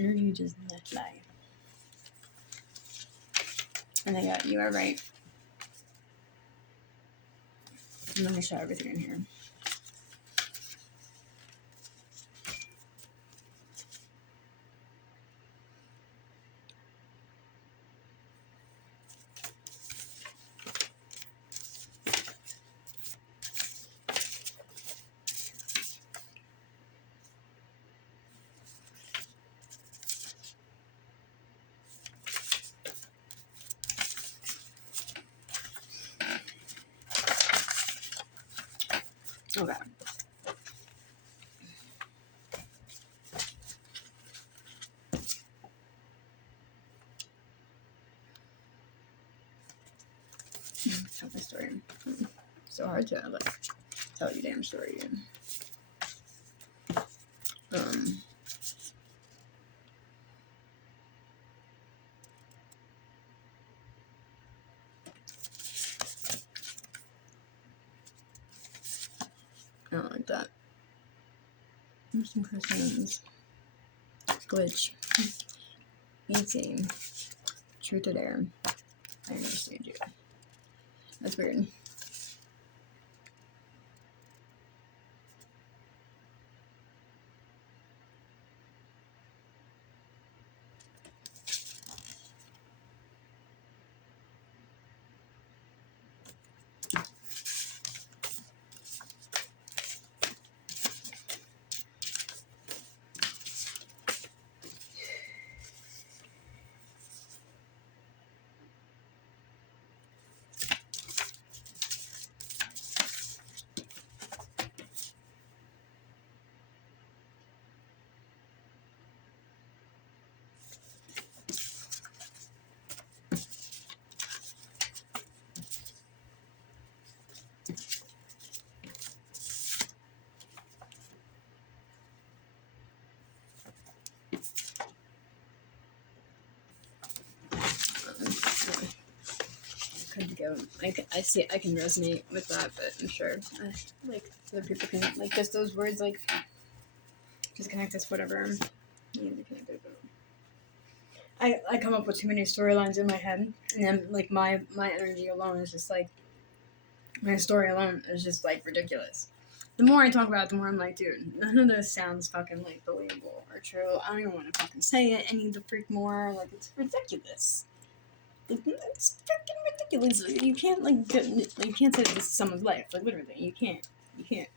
Energy does not lie. And I got, you are right. And let me show everything in here. Okay. Tell my story. So hard to like tell you damn story. I don't like that. Some persons glitch. Eating. Truth or dare. I understand you. That's weird. I see. I can resonate with that, but I'm sure like other people can like just those words like just connect us whatever. I come up with too many storylines in my head, and then like my energy alone is just like my story alone is just like ridiculous. The more I talk about it, the more I'm like, dude, none of this sounds fucking like believable or true. I don't even want to fucking say it. I need to freak more. Like it's ridiculous. It's freaking ridiculous. You can't you can't say this is someone's life. Like literally, you can't. You can't.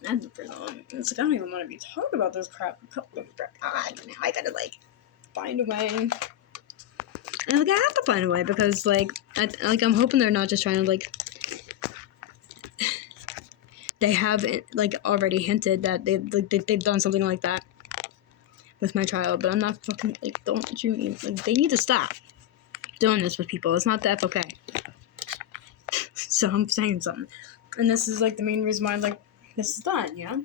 That's a pretty long. It's like I don't even want to be talking about this crap. God, now I gotta like find a way. And like I have to find a way because like I'm hoping they're not just trying to like. They have like already hinted that they've done something like that with my child, but I'm not fucking like don't you like they need to stop doing this with people. It's not the FOK. So I'm saying something, and this is like the main reason why like this is done, you know.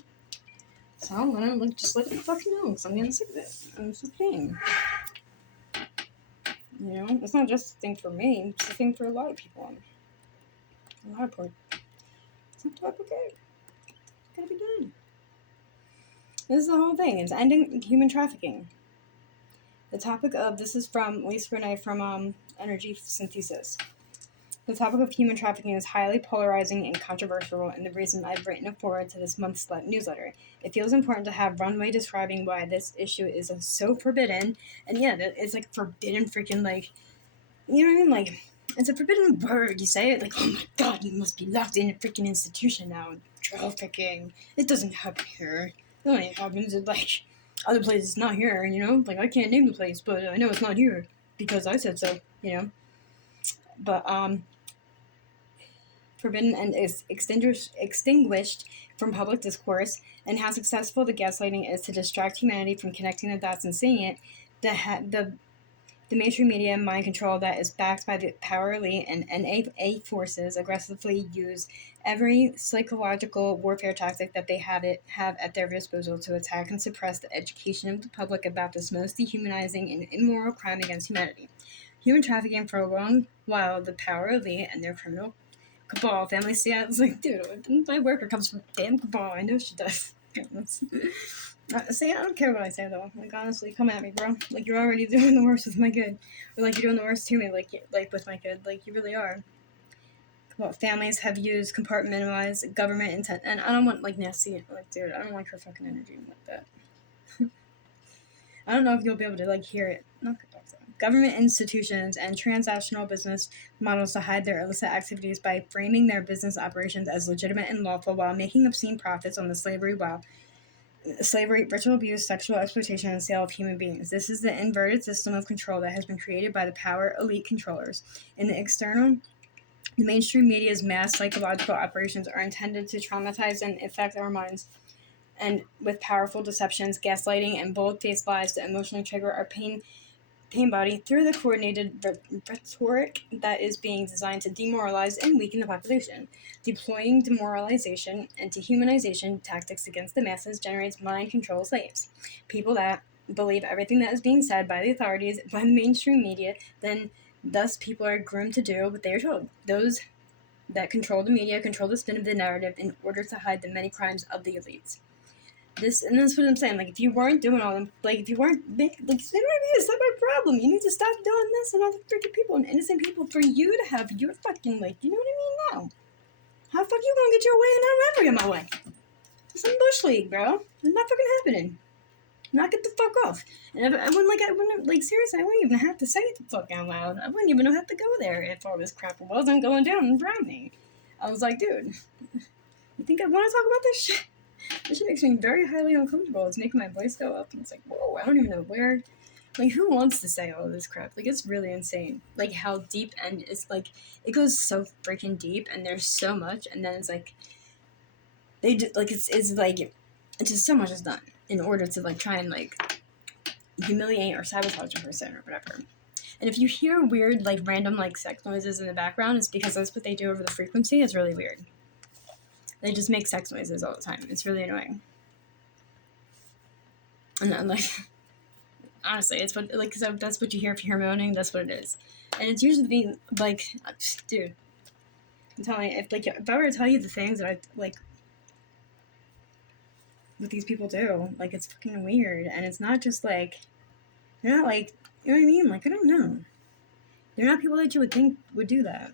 So I'm gonna like just let it fucking know because I'm getting sick of it. And it's a thing, you know. It's not just a thing for me; it's a thing for a lot of people. A lot of poor. It's not the FOK. It's gotta be done. This is the whole thing. It's ending human trafficking. The topic of this is from Lisa Renee from Energy Synthesis. The topic of human trafficking is highly polarizing and controversial, and the reason I've written a foreword to this month's newsletter. It feels important to have runway describing why this issue is so forbidden, and yeah, it's like forbidden freaking like, you know what I mean? Like, it's a forbidden word. You say it like, oh my god, you must be locked in a freaking institution now. Trafficking. It doesn't happen here. It only happens in like other places, not here. You know, like I can't name the place, but I know it's not here because I said so. You know, but forbidden and is extinguished from public discourse, and how successful the gaslighting is to distract humanity from connecting the dots and seeing it. The mainstream media mind control that is backed by the power elite and NAA forces aggressively use every psychological warfare tactic that they have at their disposal to attack and suppress the education of the public about this most dehumanizing and immoral crime against humanity. Human trafficking for a long while, the power elite and their criminal cabal, family Seattle. It's like, dude, my worker comes from damn cabal. I know she does. See, I don't care what I say though. Like honestly, come at me, bro. Like you're already doing the worst with my good, or like you're doing the worst to me. Like with my good, like you really are. Well, families have used compartmentalized government intent, and I don't want like nasty. Like, dude, I don't like her fucking energy like that. I don't know if you'll be able to like hear it. Not good dogs, though. Government institutions and transactional business models to hide their illicit activities by framing their business operations as legitimate and lawful while making obscene profits on the slavery, ritual abuse, sexual exploitation, and sale of human beings. This is the inverted system of control that has been created by the power elite controllers. In the external, the mainstream media's mass psychological operations are intended to traumatize and affect our minds, and with powerful deceptions, gaslighting, and bold-faced lies to emotionally trigger our pain body through the coordinated rhetoric that is being designed to demoralize and weaken the population. Deploying demoralization and dehumanization tactics against the masses generates mind control slaves. People that believe everything that is being said by the authorities, by the mainstream media, then thus people are groomed to do what they are told. Those that control the media control the spin of the narrative in order to hide the many crimes of the elites. That's what I'm saying. Like, if you weren't doing all them, like, if you weren't like, you know what I mean? It's not my problem. You need to stop doing this and all the freaking people and innocent people for you to have your fucking, like, you know what I mean? No. How the fuck you gonna get your way and I'll never get my way? It's some bush league, bro. It's not fucking happening. Knock it the fuck off. And I wouldn't, seriously, I wouldn't even have to say it the fuck out loud. I wouldn't even have to go there if all this crap wasn't going down around me. I was like, dude, you think I want to talk about this shit? This shit makes me very highly uncomfortable. It's making my voice go up, and it's like, whoa, I don't even know where. Like, who wants to say all this crap? Like, it's really insane. Like, how deep, and it's like, it goes so freaking deep, and there's so much, and then it's like, it's just so much is done in order to, like, try and, like, humiliate or sabotage a person or whatever. And if you hear weird, like, random, like, sex noises in the background, it's because that's what they do over the frequency. It's really weird. They just make sex noises all the time. It's really annoying. And then, like, honestly, it's what, like, so that's what you hear if you hear moaning. That's what it is. And it's usually being, like, dude, I'm telling you, if I were to tell you the things that I, like, what these people do, like, it's fucking weird. And it's not just, like, they're not, like, you know what I mean? Like, I don't know. They're not people that you would think would do that.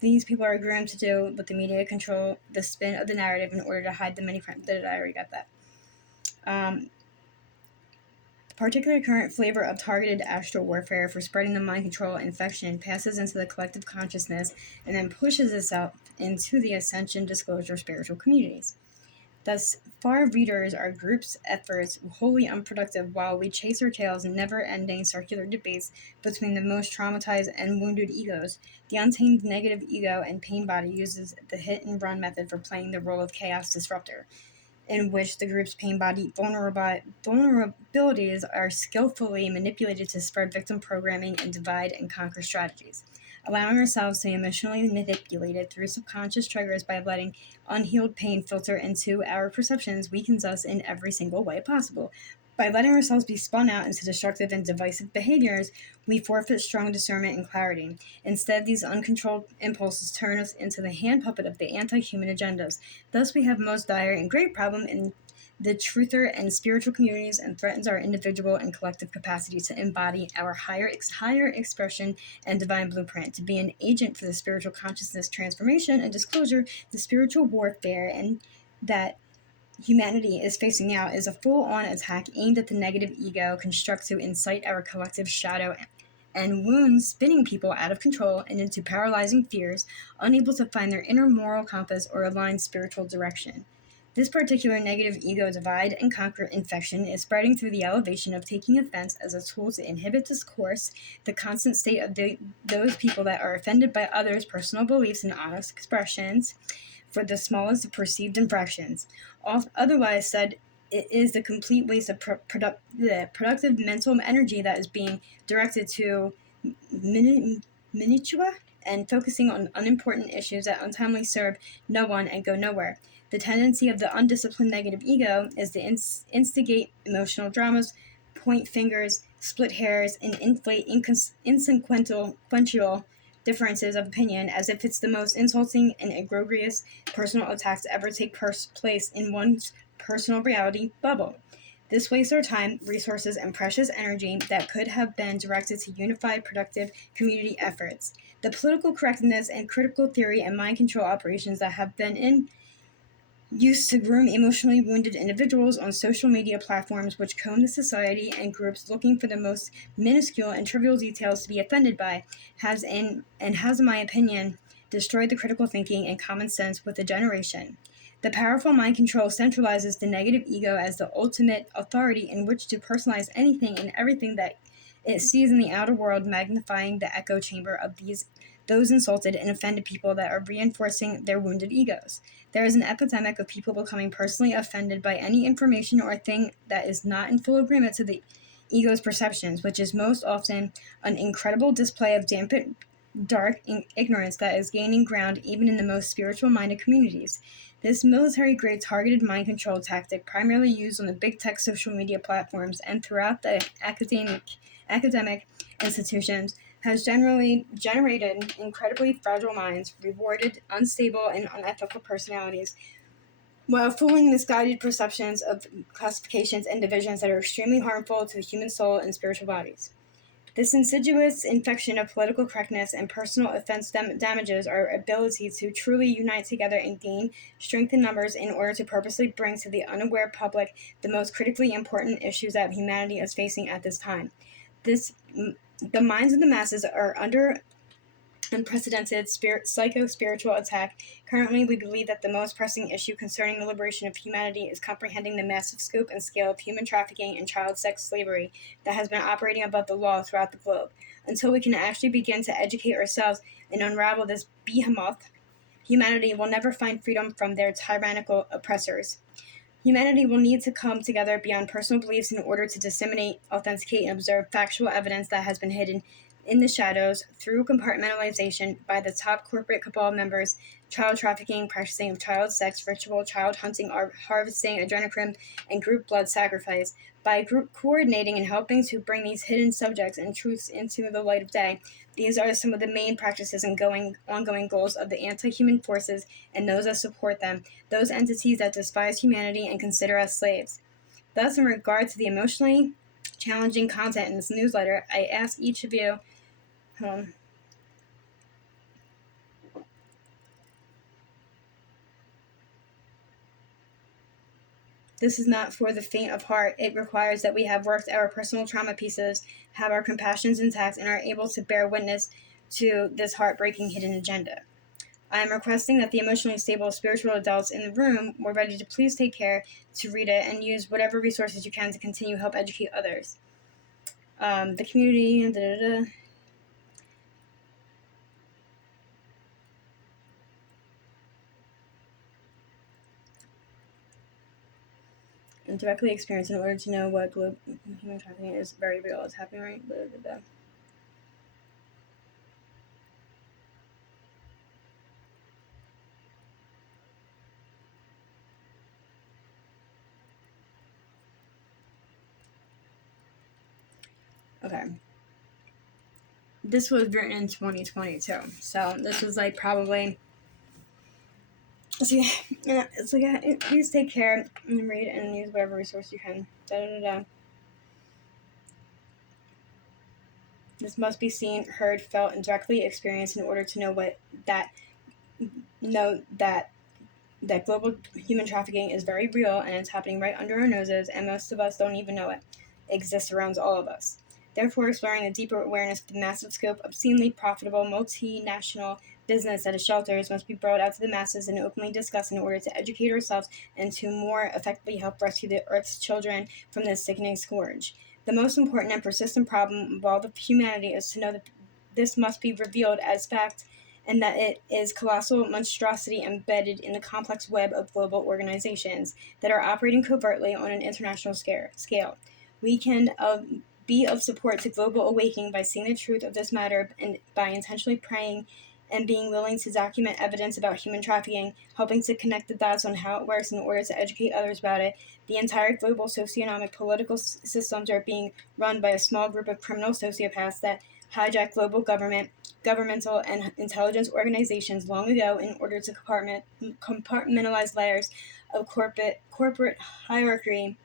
These people are groomed to do what the media control the spin of the narrative in order to hide the many crimes. I already got that. The particular current flavor of targeted astral warfare for spreading the mind control infection passes into the collective consciousness and then pushes itself into the ascension disclosure spiritual communities. Thus, far readers are groups' efforts wholly unproductive while we chase our tails in never-ending circular debates between the most traumatized and wounded egos. The untamed negative ego and pain body uses the hit-and-run method for playing the role of chaos disruptor, in which the group's pain body vulnerabilities are skillfully manipulated to spread victim programming and divide and conquer strategies. Allowing ourselves to be emotionally manipulated through subconscious triggers by letting unhealed pain filter into our perceptions weakens us in every single way possible. By letting ourselves be spun out into destructive and divisive behaviors, we forfeit strong discernment and clarity. Instead, these uncontrolled impulses turn us into the hand puppet of the anti-human agendas. Thus, we have most dire and great problem in the truther and spiritual communities and threatens our individual and collective capacity to embody our higher expression and divine blueprint, to be an agent for the spiritual consciousness transformation and disclosure. The spiritual warfare and that humanity is facing now is a full-on attack aimed at the negative ego, construct to incite our collective shadow and wounds, spinning people out of control and into paralyzing fears, unable to find their inner moral compass or align spiritual direction. This particular negative ego divide and conquer infection is spreading through the elevation of taking offense as a tool to inhibit discourse, the constant state of those people that are offended by others' personal beliefs and honest expressions for the smallest of perceived infractions. Otherwise said, it is the complete waste of productive mental energy that is being directed to minutiae and focusing on unimportant issues that untimely serve no one and go nowhere. The tendency of the undisciplined negative ego is to instigate emotional dramas, point fingers, split hairs, and inflate inconsequential differences of opinion as if it's the most insulting and egregious personal attacks to ever take place in one's personal reality bubble. This wastes our time, resources, and precious energy that could have been directed to unified, productive community efforts. The political correctness and critical theory and mind control operations that have been in used to groom emotionally wounded individuals on social media platforms which comb the society and groups looking for the most minuscule and trivial details to be offended by has, in my opinion, destroyed the critical thinking and common sense with a generation. The powerful mind control centralizes the negative ego as the ultimate authority in which to personalize anything and everything that it sees in the outer world, magnifying the echo chamber of those insulted and offended people that are reinforcing their wounded egos. There is an epidemic of people becoming personally offended by any information or thing that is not in full agreement to the ego's perceptions, which is most often an incredible display of dampened, dark ignorance that is gaining ground even in the most spiritual-minded communities. This military-grade targeted mind control tactic, primarily used on the big tech social media platforms and throughout the academic institutions, has generally generated incredibly fragile minds, rewarded unstable and unethical personalities, while fooling misguided perceptions of classifications and divisions that are extremely harmful to the human soul and spiritual bodies. This insidious infection of political correctness and personal offense damages our ability to truly unite together and gain strength in numbers in order to purposely bring to the unaware public the most critically important issues that humanity is facing at this time. The minds of the masses are under unprecedented psycho-spiritual attack. Currently, we believe that the most pressing issue concerning the liberation of humanity is comprehending the massive scope and scale of human trafficking and child sex slavery that has been operating above the law throughout the globe. Until we can actually begin to educate ourselves and unravel this behemoth, humanity will never find freedom from their tyrannical oppressors. Humanity will need to come together beyond personal beliefs in order to disseminate, authenticate, and observe factual evidence that has been hidden in the shadows through compartmentalization by the top corporate cabal members, child trafficking, practicing of child sex, ritual child hunting, harvesting, adrenochrome, and group blood sacrifice. By coordinating and helping to bring these hidden subjects and truths into the light of day, these are some of the main practices and ongoing goals of the anti-human forces and those that support them, those entities that despise humanity and consider us slaves. Thus, in regard to the emotionally challenging content in this newsletter, I ask each of you, this is not for the faint of heart. It requires that we have worked our personal trauma pieces, have our compassions intact, and are able to bear witness to this heartbreaking hidden agenda. I am requesting that the emotionally stable spiritual adults in the room were ready to please take care to read it and use whatever resources you can to continue to help educate others. The community, and directly experience in order to know what global human trafficking is very real. It's happening right. Blah, blah, blah. Okay. This was written in 2022, so this was like probably. So yeah, it's like please take care and read and use whatever resource you can. This must be seen, heard, felt, and directly experienced in order to know that global human trafficking is very real and it's happening right under our noses, and most of us don't even know it exists around all of us. Therefore, exploring a deeper awareness of the massive scope, obscenely profitable, multinational business that is shelters must be brought out to the masses and openly discussed in order to educate ourselves and to more effectively help rescue the Earth's children from this sickening scourge. The most important and persistent problem of all of humanity is to know that this must be revealed as fact and that it is colossal monstrosity embedded in the complex web of global organizations that are operating covertly on an international scale. We can be of support to global awakening by seeing the truth of this matter and by intentionally praying and being willing to document evidence about human trafficking, helping to connect the dots on how it works in order to educate others about it. The entire global socioeconomic political systems are being run by a small group of criminal sociopaths that hijacked global governmental and intelligence organizations long ago in order to compartmentalize layers of corporate hierarchy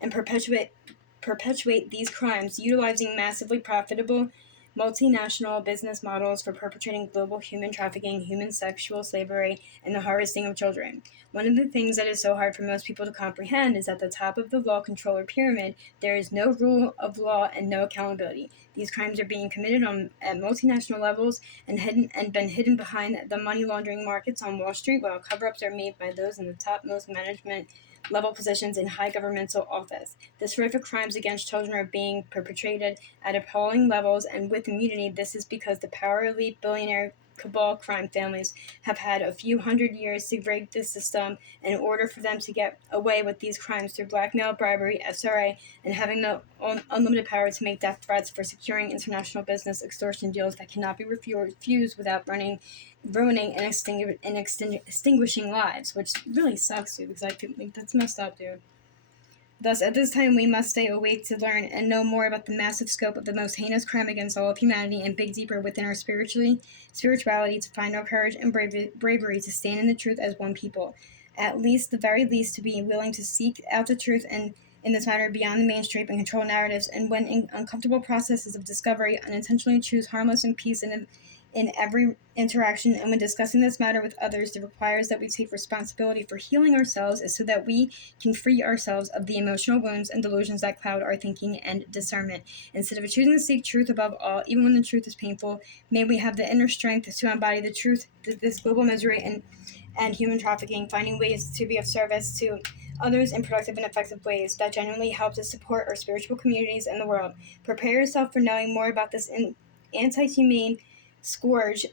and perpetuate these crimes, utilizing massively profitable multinational business models for perpetrating global human trafficking, human sexual slavery, and the harvesting of children. One of the things that is so hard for most people to comprehend is at the top of the law controller pyramid, there is no rule of law and no accountability. These crimes are being committed at multinational levels and been hidden behind the money laundering markets on Wall Street, while cover-ups are made by those in the topmost management level positions in high governmental office. The horrific crimes against children are being perpetrated at appalling levels, and with immunity. This is because the power elite billionaire cabal crime families have had a few hundred years to rig the system in order for them to get away with these crimes through blackmail, bribery, SRA, and having the unlimited power to make death threats for securing international business extortion deals that cannot be refused without ruining and extinguishing lives, which really sucks, dude, because I feel like that's messed up, dude. Thus, at this time, we must stay awake to learn and know more about the massive scope of the most heinous crime against all of humanity and dig deeper within our spirituality to find our courage and bravery to stand in the truth as one people. At least, the very least, to be willing to seek out the truth and in this matter beyond the mainstream and control narratives, and when in uncomfortable processes of discovery, unintentionally choose harmless and peace in every interaction, and when discussing this matter with others, it requires that we take responsibility for healing ourselves so that we can free ourselves of the emotional wounds and delusions that cloud our thinking and discernment. Instead of choosing to seek truth above all, even when the truth is painful, may we have the inner strength to embody the truth, this global misery and human trafficking, finding ways to be of service to others in productive and effective ways that genuinely help to support our spiritual communities in the world. Prepare yourself for knowing more about this anti-humane scourge,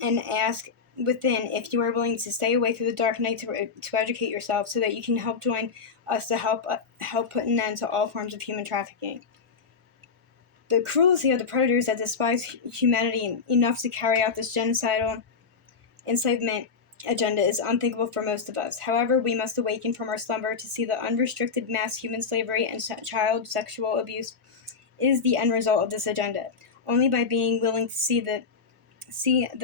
and ask within if you are willing to stay away through the dark night to educate yourself so that you can help join us to help put an end to all forms of human trafficking. The cruelty of the predators that despise humanity enough to carry out this genocidal enslavement agenda is unthinkable for most of us. However, we must awaken from our slumber to see the unrestricted mass human slavery and child sexual abuse is the end result of this agenda. Only by being willing to see the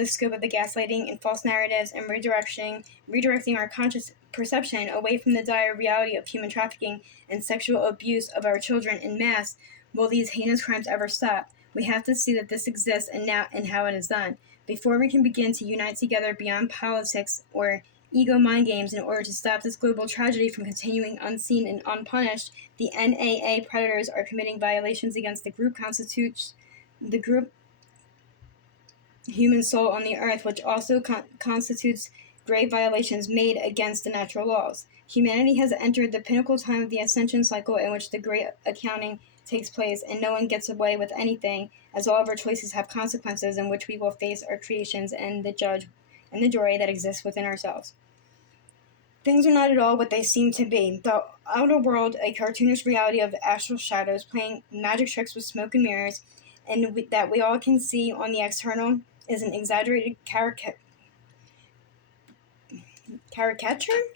scope of the gaslighting and false narratives and redirecting our conscious perception away from the dire reality of human trafficking and sexual abuse of our children in mass will these heinous crimes ever stop. We have to see that this exists and how it is done before we can begin to unite together beyond politics or ego mind games in order to stop this global tragedy from continuing unseen and unpunished. The NAA predators are committing violations against the group human soul on the earth, which also constitutes grave violations made against the natural laws. Humanity has entered the pinnacle time of the ascension cycle in which the great accounting takes place, and no one gets away with anything, as all of our choices have consequences in which we will face our creations and the judge and the jury that exists within ourselves. Things are not at all what they seem to be. The outer world, a cartoonish reality of astral shadows playing magic tricks with smoke and mirrors, and that we all can see on the external, is an exaggerated caricature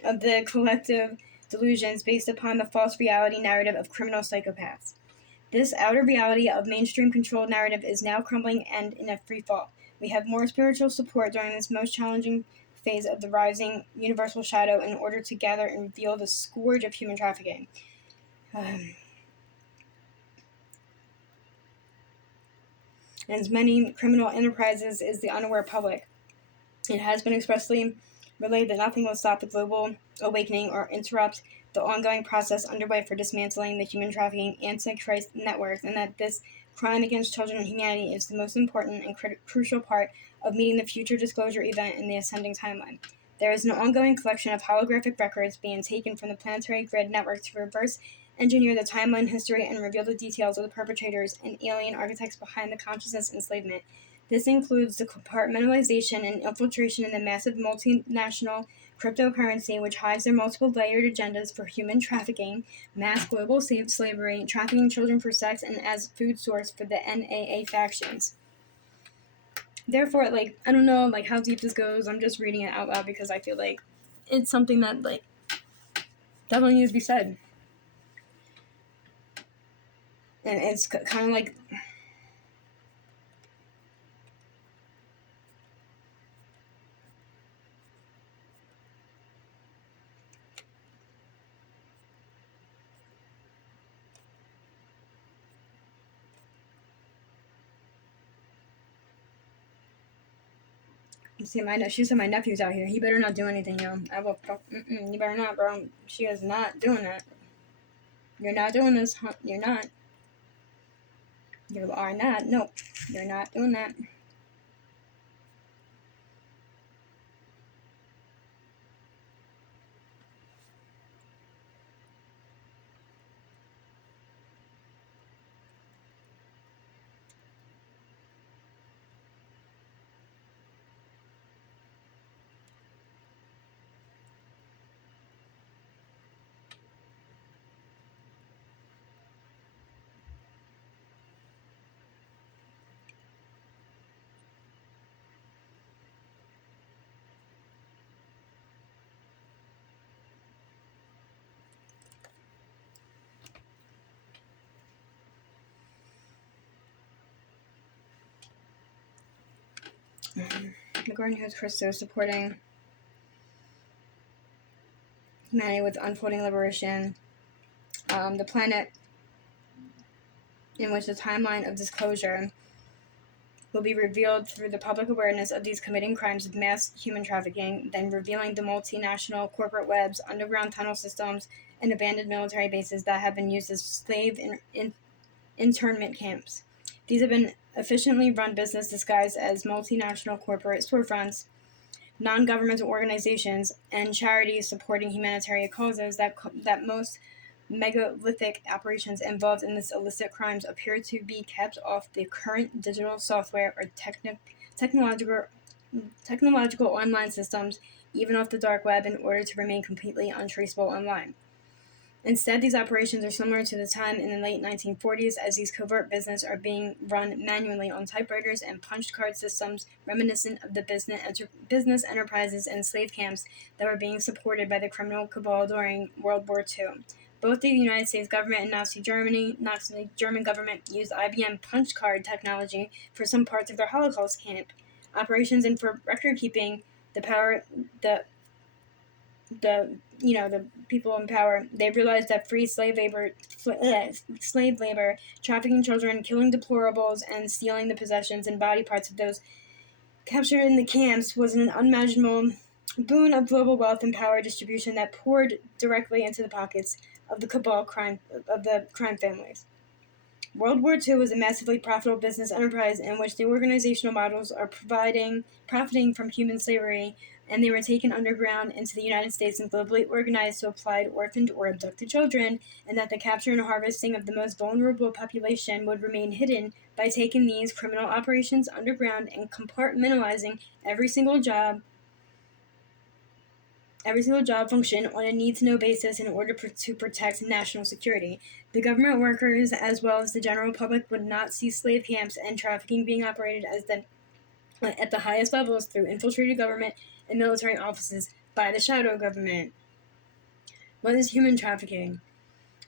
of the collective delusions based upon the false reality narrative of criminal psychopaths. This outer reality of mainstream controlled narrative is now crumbling and in a free fall. We have more spiritual support during this most challenging phase of the rising universal shadow in order to gather and reveal the scourge of human trafficking. As many criminal enterprises is the unaware public. It has been expressly relayed that nothing will stop the global awakening or interrupt the ongoing process underway for dismantling the human trafficking antichrist networks, and that this crime against children and humanity is the most important and crucial part of meeting the future disclosure event in the ascending timeline. There is an ongoing collection of holographic records being taken from the planetary grid network to reverse engineer the timeline history and reveal the details of the perpetrators and alien architects behind the consciousness enslavement. This includes the compartmentalization and infiltration in the massive multinational cryptocurrency, which hides their multiple layered agendas for human trafficking, mass global slavery, trafficking children for sex, and as food source for the NAA factions. Therefore, like, I don't know, like, how deep this goes. I'm just reading it out loud because I feel like it's something that, like, definitely needs to be said. And it's kind of like... See, she said my nephew's out here. He better not do anything, yo. I will fuck... you better not, bro. She is not doing that. You're not doing this, huh? You're not. You are not. Nope. You're not doing that. McGordon has Christo supporting humanity with unfolding liberation. The planet in which the timeline of disclosure will be revealed through the public awareness of these committing crimes of mass human trafficking, then revealing the multinational corporate webs, underground tunnel systems, and abandoned military bases that have been used as slave internment camps. These have been efficiently run business disguised as multinational corporate storefronts, non-governmental organizations, and charities supporting humanitarian causes. That most megalithic operations involved in this illicit crimes appear to be kept off the current digital software or technological online systems, even off the dark web, in order to remain completely untraceable online. Instead, these operations are similar to the time in the late 1940s, as these covert business are being run manually on typewriters and punch card systems reminiscent of the business enterprises and slave camps that were being supported by the criminal cabal during World War II. Both the United States government and Nazi German government used IBM punch card technology for some parts of their Holocaust camp operations, and for record keeping, the people in power, they realized that free slave labor, trafficking children, killing deplorables, and stealing the possessions and body parts of those captured in the camps was an unimaginable boon of global wealth and power distribution that poured directly into the pockets of the crime families. World War II was a massively profitable business enterprise in which the organizational models are profiting from human slavery, and they were taken underground into the United States and globally organized to apply orphaned or abducted children, and that the capture and harvesting of the most vulnerable population would remain hidden by taking these criminal operations underground and compartmentalizing every single job function on a need-to-know basis in order to protect national security. The government workers, as well as the general public, would not see slave camps and trafficking being operated at the highest levels through infiltrated government and military offices by the shadow government. What is human trafficking?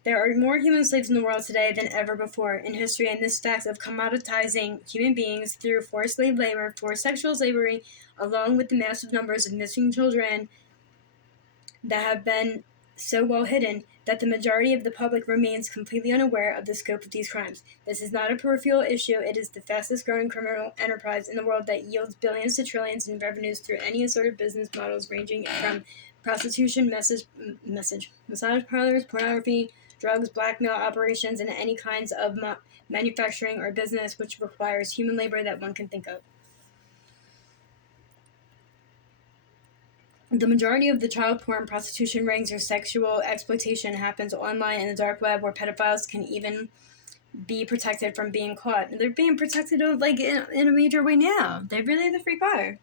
There are more human slaves in the world today than ever before in history, and this fact of commoditizing human beings through forced slave labor, forced sexual slavery, along with the massive numbers of missing children that have been so well hidden that the majority of the public remains completely unaware of the scope of these crimes. This is not a peripheral issue. It is the fastest growing criminal enterprise in the world that yields billions to trillions in revenues through any assorted business models ranging from prostitution, massage parlors, pornography, drugs, blackmail operations, and any kinds of manufacturing or business which requires human labor that one can think of. The majority of the child porn, prostitution rings, or sexual exploitation happens online in the dark web, where pedophiles can even be protected from being caught. They're being protected like in a major way now. They really the freak are.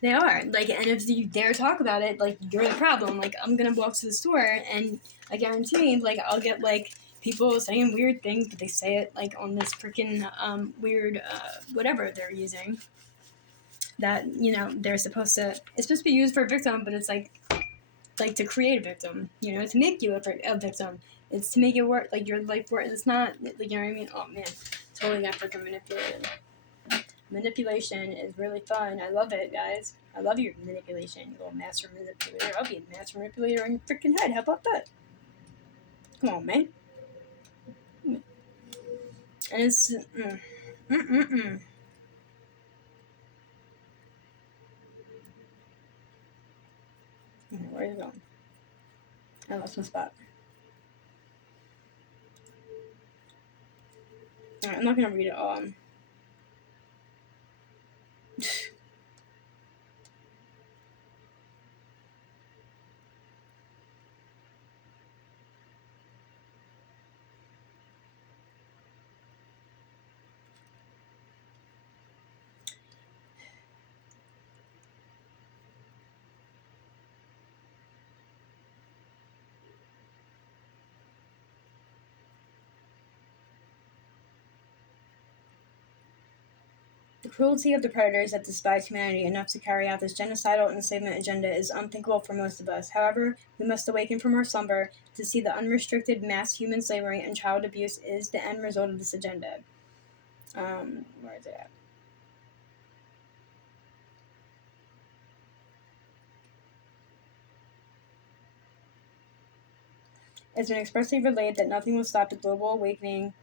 They are. Like, and if you dare talk about it, like, you're the problem. Like, I'm gonna walk to the store and I guarantee, like, I'll get like people saying weird things, but they say it like on this freaking weird whatever they're using. That they're supposed to. It's supposed to be used for a victim, but it's like to create a victim. To make you a victim. It's to make it work. Like your life work. It's not like what I mean. Oh man, totally got freaking manipulated. Manipulation is really fun. I love it, guys. I love your manipulation, you little master manipulator. I'll be a master manipulator in your freaking head. How about that? Come on, man. And it's where are you going? I lost my spot. Alright, I'm not gonna read it all. The cruelty of the predators that despise humanity enough to carry out this genocidal enslavement agenda is unthinkable for most of us. However, we must awaken from our slumber to see the unrestricted mass human slavery and child abuse is the end result of this agenda. Where is it at? It's been expressly relayed that nothing will stop the global awakening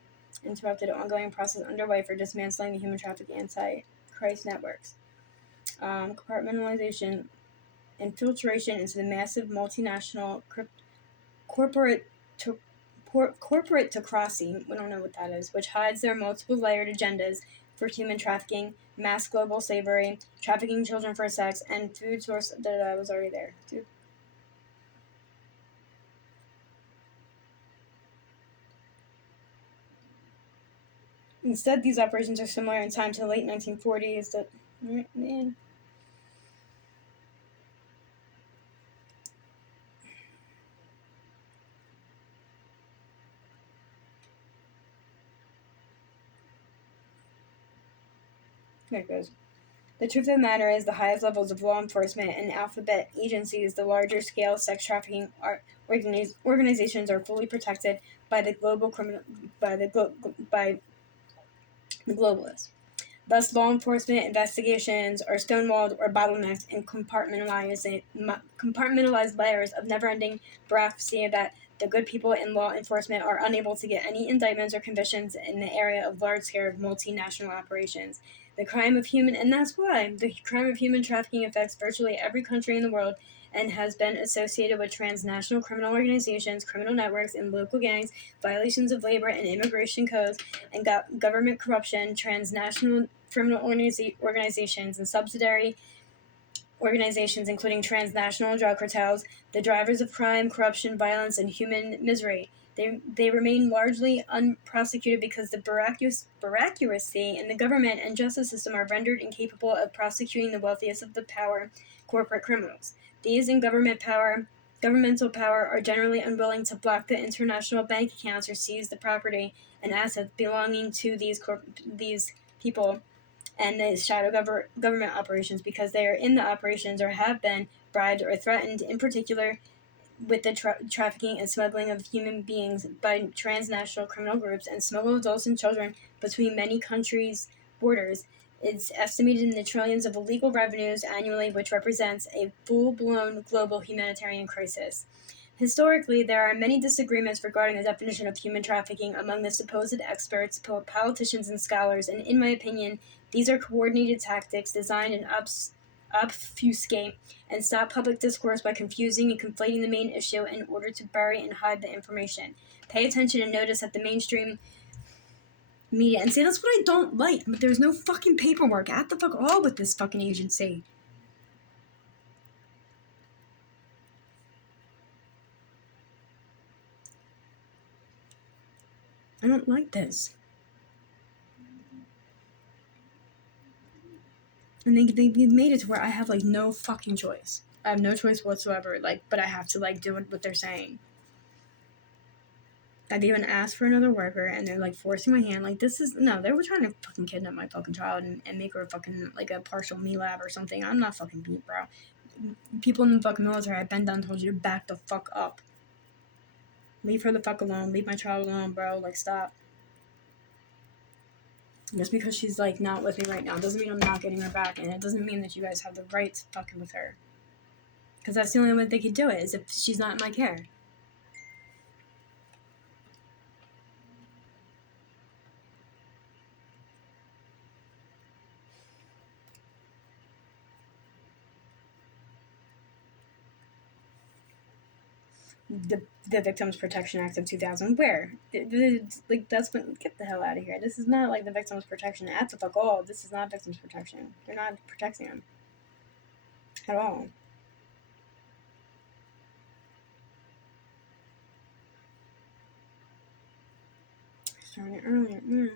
interrupted ongoing process underway for dismantling the human trafficking anti-Christ networks. Compartmentalization, infiltration into the massive multinational corporatocracy, we don't know what that is, which hides their multiple layered agendas for human trafficking, mass global slavery, trafficking children for sex, and food source that was already there. Dude. Instead, these operations are similar in time to the late 1940s. That man. There it goes. The truth of the matter is, the highest levels of law enforcement and alphabet agencies, the larger scale sex trafficking organizations, are fully protected by the by the globalists. Thus, law enforcement investigations are stonewalled or bottlenecked in compartmentalized layers of never-ending bureaucracy that the good people in law enforcement are unable to get any indictments or convictions in the area of large-scale multinational operations. And that's why the crime of human trafficking affects virtually every country in the world and has been associated with transnational criminal organizations, criminal networks, and local gangs, violations of labor and immigration codes, and government corruption, transnational criminal organizations, and subsidiary organizations, including transnational drug cartels, the drivers of crime, corruption, violence, and human misery. They remain largely unprosecuted because the bureaucracy in the government and justice system are rendered incapable of prosecuting the wealthiest of the power corporate criminals. These in governmental power are generally unwilling to block the international bank accounts or seize the property and assets belonging to these people and the shadow government operations because they are in the operations or have been bribed or threatened, in particular with the trafficking and smuggling of human beings by transnational criminal groups and smuggle adults and children between many countries' borders. It's estimated in the trillions of illegal revenues annually, which represents a full-blown global humanitarian crisis. Historically, there are many disagreements regarding the definition of human trafficking among the supposed experts, politicians, and scholars, and in my opinion, these are coordinated tactics designed to obfuscate and stop public discourse by confusing and conflating the main issue in order to bury and hide the information. Pay attention and notice that the mainstream media, and see, that's what I don't like, but there's no fucking paperwork at the fuck all with this fucking agency. I don't like this. And they've made it to where I have, like, no fucking choice. I have no choice whatsoever, like, but I have to, like, do what they're saying. I've even asked for another worker, and they're like forcing my hand. Like, this is no. They were trying to fucking kidnap my fucking child and make her fucking like a partial me lab or something. I'm not fucking beat, bro. People in the fucking military, I've been done told you to back the fuck up. Leave her the fuck alone. Leave my child alone, bro. Like, stop. Just because she's like not with me right now doesn't mean I'm not getting her back, and it doesn't mean that you guys have the right to fucking with her. Because that's the only way they could do it is if she's not in my care. The Victims Protection Act of 2000. Where? Like, that's when. Get the hell out of here. This is not like the Victims Protection Act. To fuck all. This is not victims protection. They're not protecting them at all. Started earlier.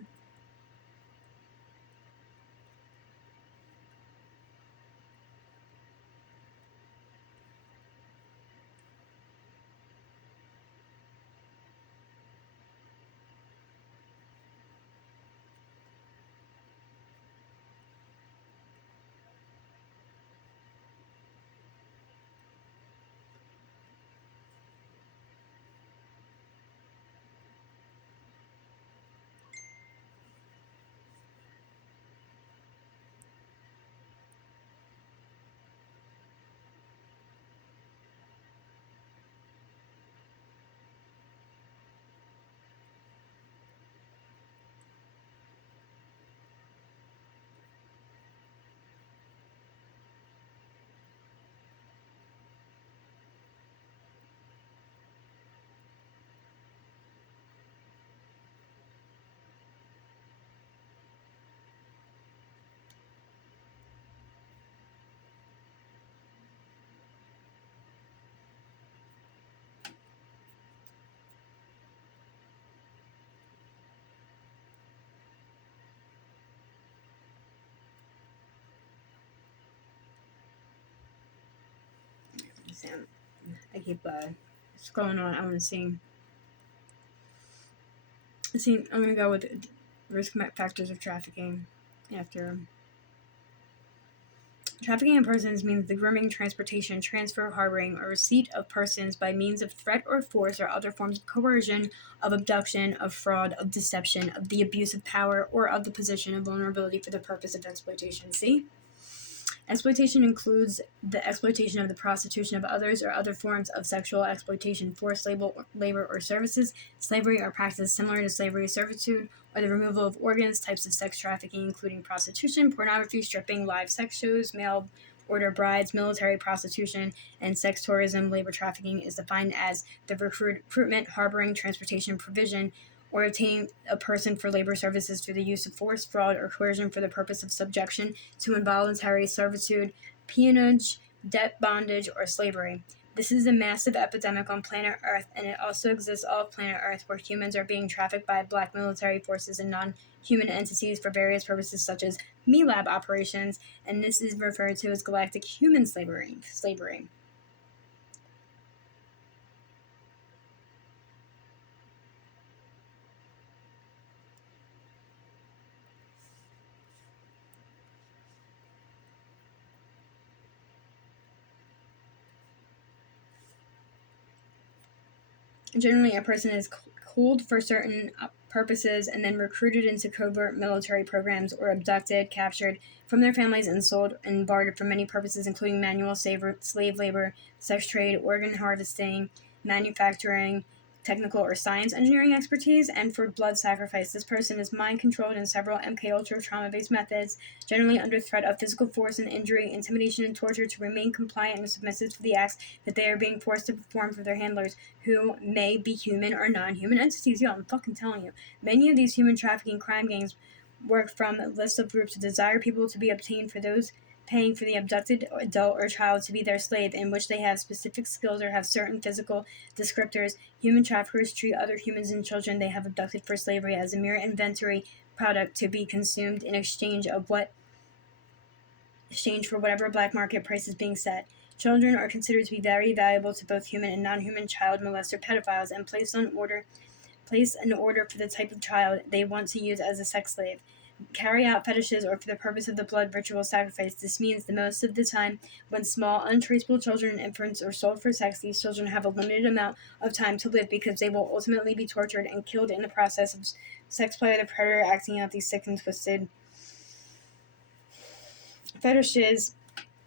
Sam, I keep scrolling on. I want to see. See, I'm gonna go with risk factors of trafficking. After trafficking in persons means the grooming, transportation, transfer, harboring, or receipt of persons by means of threat or force or other forms of coercion, of abduction, of fraud, of deception, of the abuse of power, or of the position of vulnerability for the purpose of exploitation. See? Exploitation includes the exploitation of the prostitution of others or other forms of sexual exploitation, forced labor or services, slavery or practices similar to slavery, servitude, or the removal of organs, types of sex trafficking, including prostitution, pornography, stripping, live sex shows, mail order brides, military prostitution, and sex tourism. Labor trafficking is defined as the recruitment, harboring, transportation, provision, or obtaining a person for labor services through the use of force, fraud, or coercion for the purpose of subjection to involuntary servitude, peonage, debt bondage, or slavery. This is a massive epidemic on planet Earth, and it also exists off planet Earth where humans are being trafficked by black military forces and non-human entities for various purposes such as MELAB operations, and this is referred to as galactic human slavery. Generally, a person is cooled for certain purposes and then recruited into covert military programs or abducted, captured from their families and sold and bartered for many purposes, including manual slave labor, sex trade, organ harvesting, manufacturing, technical or science engineering expertise, and for blood sacrifice. This person is mind controlled in several MK Ultra trauma based methods, generally under threat of physical force and injury, intimidation, and torture to remain compliant and submissive to the acts that they are being forced to perform for their handlers, who may be human or non-human entities. Yo, I'm fucking telling you. Many of these human trafficking crime gangs work from a list of groups to desire people to be obtained for those paying for the abducted adult or child to be their slave, in which they have specific skills or have certain physical descriptors. Human traffickers treat other humans and children they have abducted for slavery as a mere inventory product to be consumed in exchange for whatever black market price is being set. Children are considered to be very valuable to both human and non-human child molester pedophiles and placed place an order for the type of child they want to use as a sex slave, carry out fetishes, or for the purpose of the blood ritual sacrifice. This means that most of the time, when small, untraceable children and infants are sold for sex, these children have a limited amount of time to live because they will ultimately be tortured and killed in the process of sex play or the predator acting out these sick and twisted fetishes,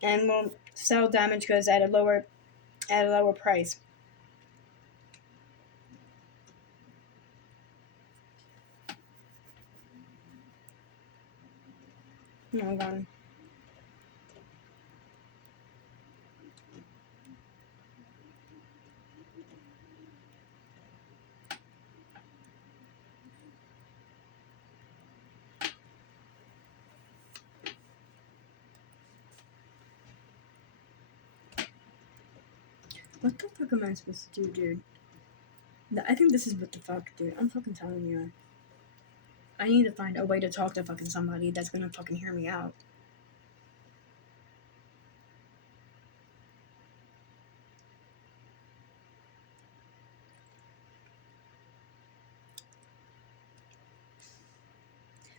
and will sell damaged goods at a lower price. Oh my god. What the fuck am I supposed to do, dude? I think this is what the fuck, dude. I'm fucking telling you. I need to find a way to talk to fucking somebody that's gonna fucking hear me out.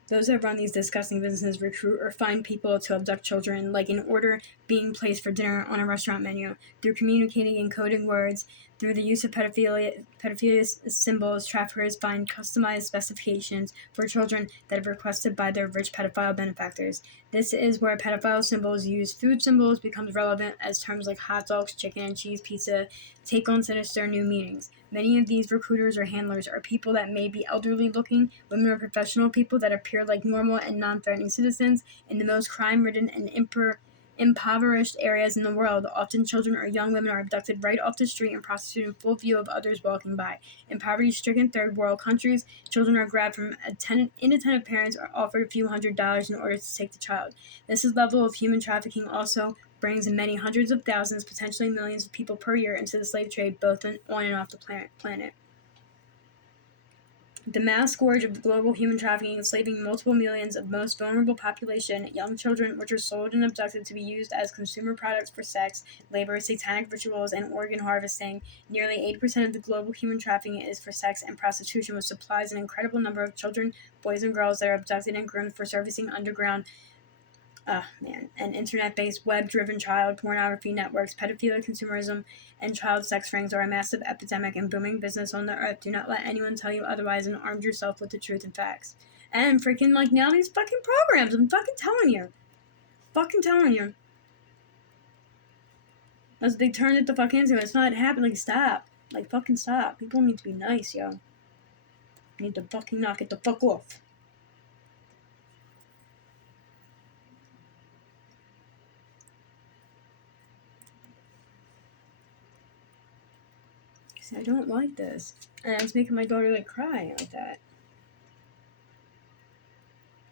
Those that run these disgusting businesses recruit or find people to abduct children, like an order being placed for dinner on a restaurant menu. Through communicating in coding words, through the use of pedophilia symbols, traffickers find customized specifications for children that are requested by their rich pedophile benefactors. This is where pedophile symbols use food symbols becomes relevant, as terms like hot dogs, chicken and cheese pizza take on sinister new meanings. Many of these recruiters or handlers are people that may be elderly looking, women or professional people that appear like normal and non-threatening citizens in the most crime-ridden and impoverished areas in the world. Often children or young women are abducted right off the street and prostituted in full view of others walking by. In poverty-stricken third world countries, children are grabbed from inattentive parents or offered a few $100s in order to take the child. This level of human trafficking also brings many hundreds of thousands, potentially millions of people per year into the slave trade, both on and off the planet. The mass scourge of global human trafficking, enslaving multiple millions of most vulnerable population, young children, which are sold and abducted to be used as consumer products for sex, labor, satanic rituals, and organ harvesting. Nearly 80% of the global human trafficking is for sex and prostitution, which supplies an incredible number of children, boys, and girls that are abducted and groomed for servicing underground and internet-based, web-driven child pornography networks, pedophilia, consumerism, and child sex rings are a massive epidemic and booming business on the earth. Do not let anyone tell you otherwise, and arm yourself with the truth and facts. And freaking, like, now these fucking programs, I'm fucking telling you. Fucking telling you. As they turn it the fuck into, it's not happening. Like, stop. Like, fucking stop. People need to be nice, yo. Need to fucking knock it the fuck off. See, I don't like this. And it's making my daughter, like, cry like that.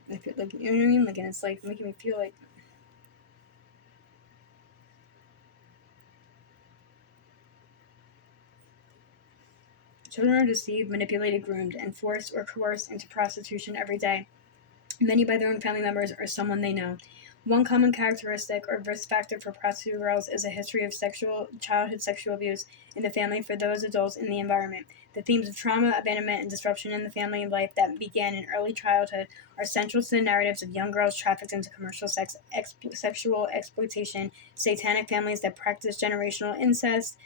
I feel like, you know what I mean? Like, and it's, like, making me feel like... Children are deceived, manipulated, groomed, and forced or coerced into prostitution every day, many by their own family members or someone they know. One common characteristic or risk factor for prostitute girls is a history of childhood sexual abuse in the family for those adults in the environment. The themes of trauma, abandonment, and disruption in the family life that began in early childhood are central to the narratives of young girls trafficked into commercial sexual exploitation, satanic families that practice generational incest,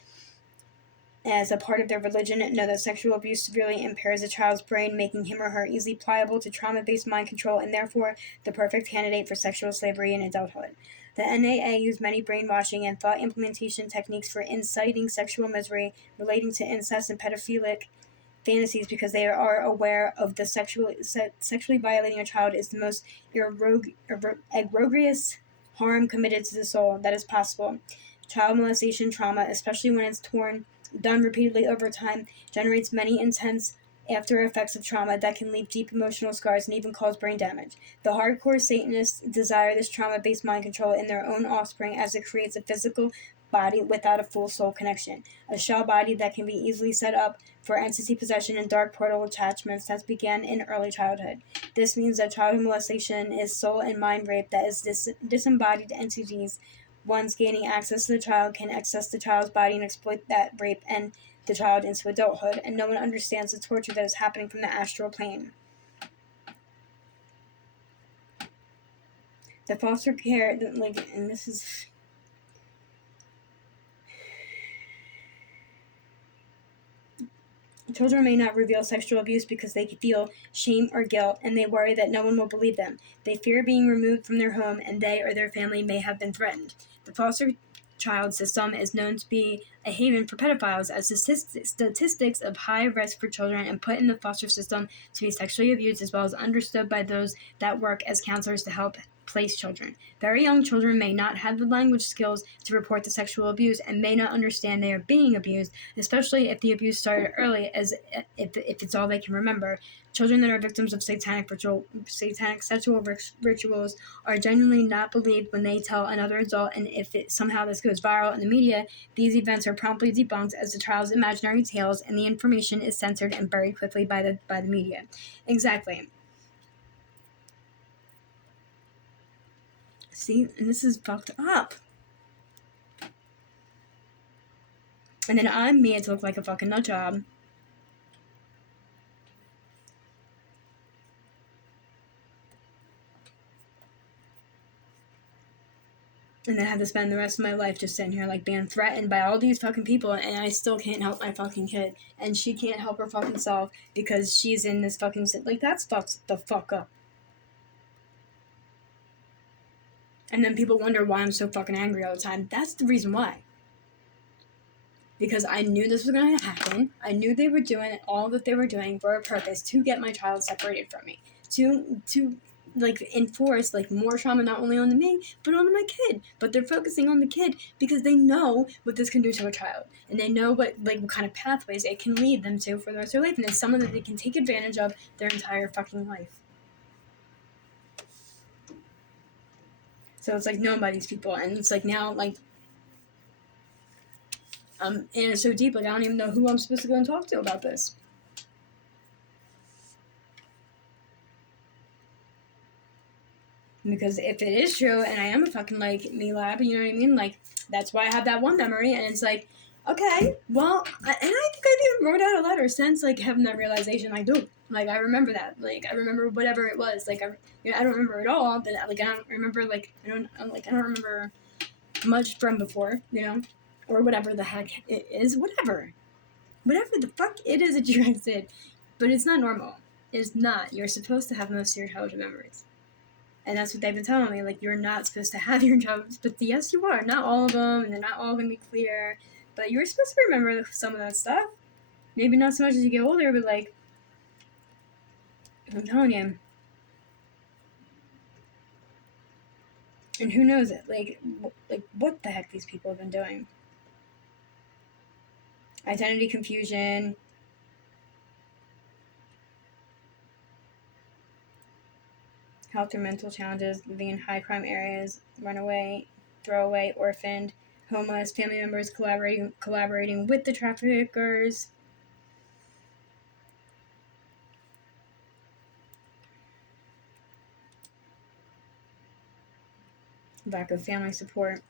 as a part of their religion, know that sexual abuse severely impairs a child's brain, making him or her easily pliable to trauma-based mind control and therefore the perfect candidate for sexual slavery in adulthood. The NAA used many brainwashing and thought implementation techniques for inciting sexual misery relating to incest and pedophilic fantasies because they are aware of the sexually violating a child is the most egregious harm committed to the soul that is possible. Child molestation trauma, especially when it's done repeatedly over time, generates many intense after effects of trauma that can leave deep emotional scars and even cause brain damage. The hardcore Satanists desire this trauma-based mind control in their own offspring as it creates a physical body without a full soul connection, a shell body that can be easily set up for entity possession and dark portal attachments that began in early childhood. This means that childhood molestation is soul and mind rape that is disembodied entities once gaining access to the child, can access the child's body and exploit that rape and the child into adulthood, and no one understands the torture that is happening from the astral plane. The foster care, and this is... Children may not reveal sexual abuse because they feel shame or guilt, and they worry that no one will believe them. They fear being removed from their home, and they or their family may have been threatened. The foster child system is known to be a haven for pedophiles, as statistics of high risk for children and put in the foster system to be sexually abused, as well as understood by those that work as counselors to help place children. Very young children may not have the language skills to report the sexual abuse and may not understand they are being abused, especially if the abuse started early, as if it's all they can remember. Children that are victims of satanic sexual rituals are genuinely not believed when they tell another adult, and if somehow this goes viral in the media, these events are promptly debunked as the child's imaginary tales, and the information is censored and buried quickly by the media. Exactly. See, and this is fucked up. And then I'm made to look like a fucking nut job. And then have to spend the rest of my life just sitting here, like, being threatened by all these fucking people, and I still can't help my fucking kid. And she can't help her fucking self because she's in this fucking... Like, that's fucked the fuck up. And then people wonder why I'm so fucking angry all the time. That's the reason why. Because I knew this was going to happen. I knew they were doing all that they were doing for a purpose, to get my child separated from me. To like, enforce, like, more trauma not only on me, but on my kid. But they're focusing on the kid because they know what this can do to a child. And they know what kind of pathways it can lead them to for the rest of their life. And it's someone that they can take advantage of their entire fucking life. So it's like, knowing by these people. And it's like, now, like, in it so deep, like, I don't even know who I'm supposed to go and talk to about this. Because if it is true, and I am a fucking, like, me lab, you know what I mean? Like, that's why I have that one memory, and it's like, okay, well, and I think I've even wrote out a letter since, like, having that realization. I do. Like, I remember that. Like, I remember whatever it was. Like, I don't remember it all, but, like, I don't remember, like, I don't remember much from before, you know? Or whatever the heck it is. Whatever the fuck it is that you guys did. But it's not normal. It's not. You're supposed to have most of your childhood memories. And that's what they've been telling me. Like, you're not supposed to have your jobs. But yes, you are. Not all of them, and they're not all going to be clear. But you're supposed to remember some of that stuff. Maybe not so much as you get older, but, like, I'm telling you. And who knows it? Like, what the heck these people have been doing? Identity confusion. Health or mental challenges, living in high crime areas, runaway, throwaway, orphaned, homeless, family members collaborating with the traffickers. Lack of family support.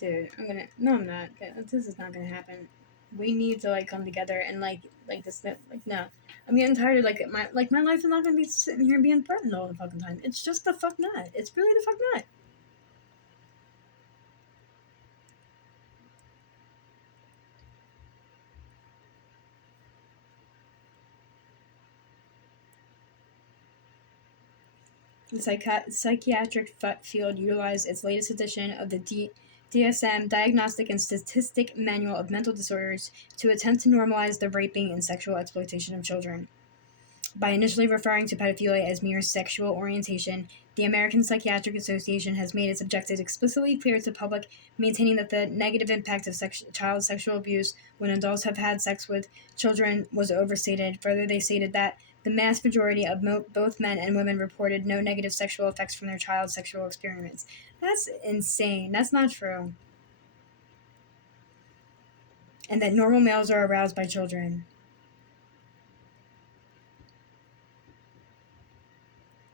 Dude, no, I'm not. This is not gonna happen. We need to, like, come together and, like this, like, no. I'm getting tired of, like, my life is not gonna be sitting here being threatened all the fucking time. It's just the fuck not. It's really the fuck not. The psychiatric field utilized its latest edition of the DSM Diagnostic and Statistic Manual of Mental Disorders to attempt to normalize the raping and sexual exploitation of children. By initially referring to pedophilia as mere sexual orientation, the American Psychiatric Association has made its objectives explicitly clear to the public, maintaining that the negative impact of child sexual abuse when adults have had sex with children was overstated. Further, they stated that the vast majority of both men and women reported no negative sexual effects from their child's sexual experiments. That's insane. That's not true. And that normal males are aroused by children.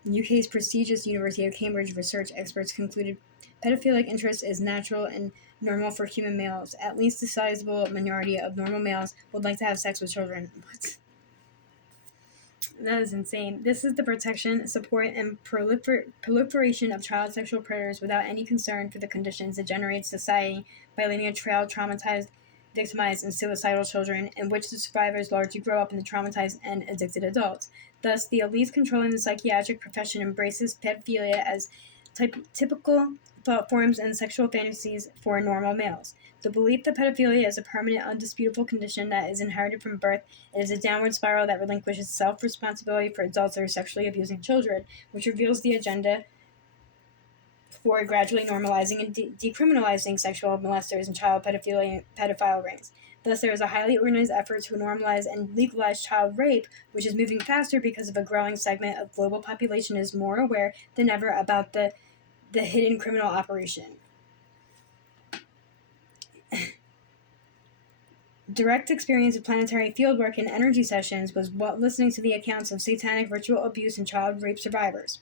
UK's prestigious University of Cambridge research experts concluded pedophilic interest is natural and normal for human males. At least a sizable minority of normal males would like to have sex with children. What? That is insane. This is the protection, support, and proliferation of child sexual predators without any concern for the conditions that generate society by leaving a trail of traumatized, victimized, and suicidal children, in which the survivors largely grow up into traumatized and addicted adults. Thus, the elite controlling the psychiatric profession embraces pedophilia as typical thought forms and sexual fantasies for normal males. The belief that pedophilia is a permanent, undisputable condition that is inherited from birth. It is a downward spiral that relinquishes self-responsibility for adults that are sexually abusing children, which reveals the agenda for gradually normalizing and decriminalizing sexual molesters and child pedophile rings. Thus, there is a highly organized effort to normalize and legalize child rape, which is moving faster because of a growing segment of global population is more aware than ever about the hidden criminal operation. Direct experience of planetary fieldwork and energy sessions was what listening to the accounts of satanic ritual abuse and child rape survivors.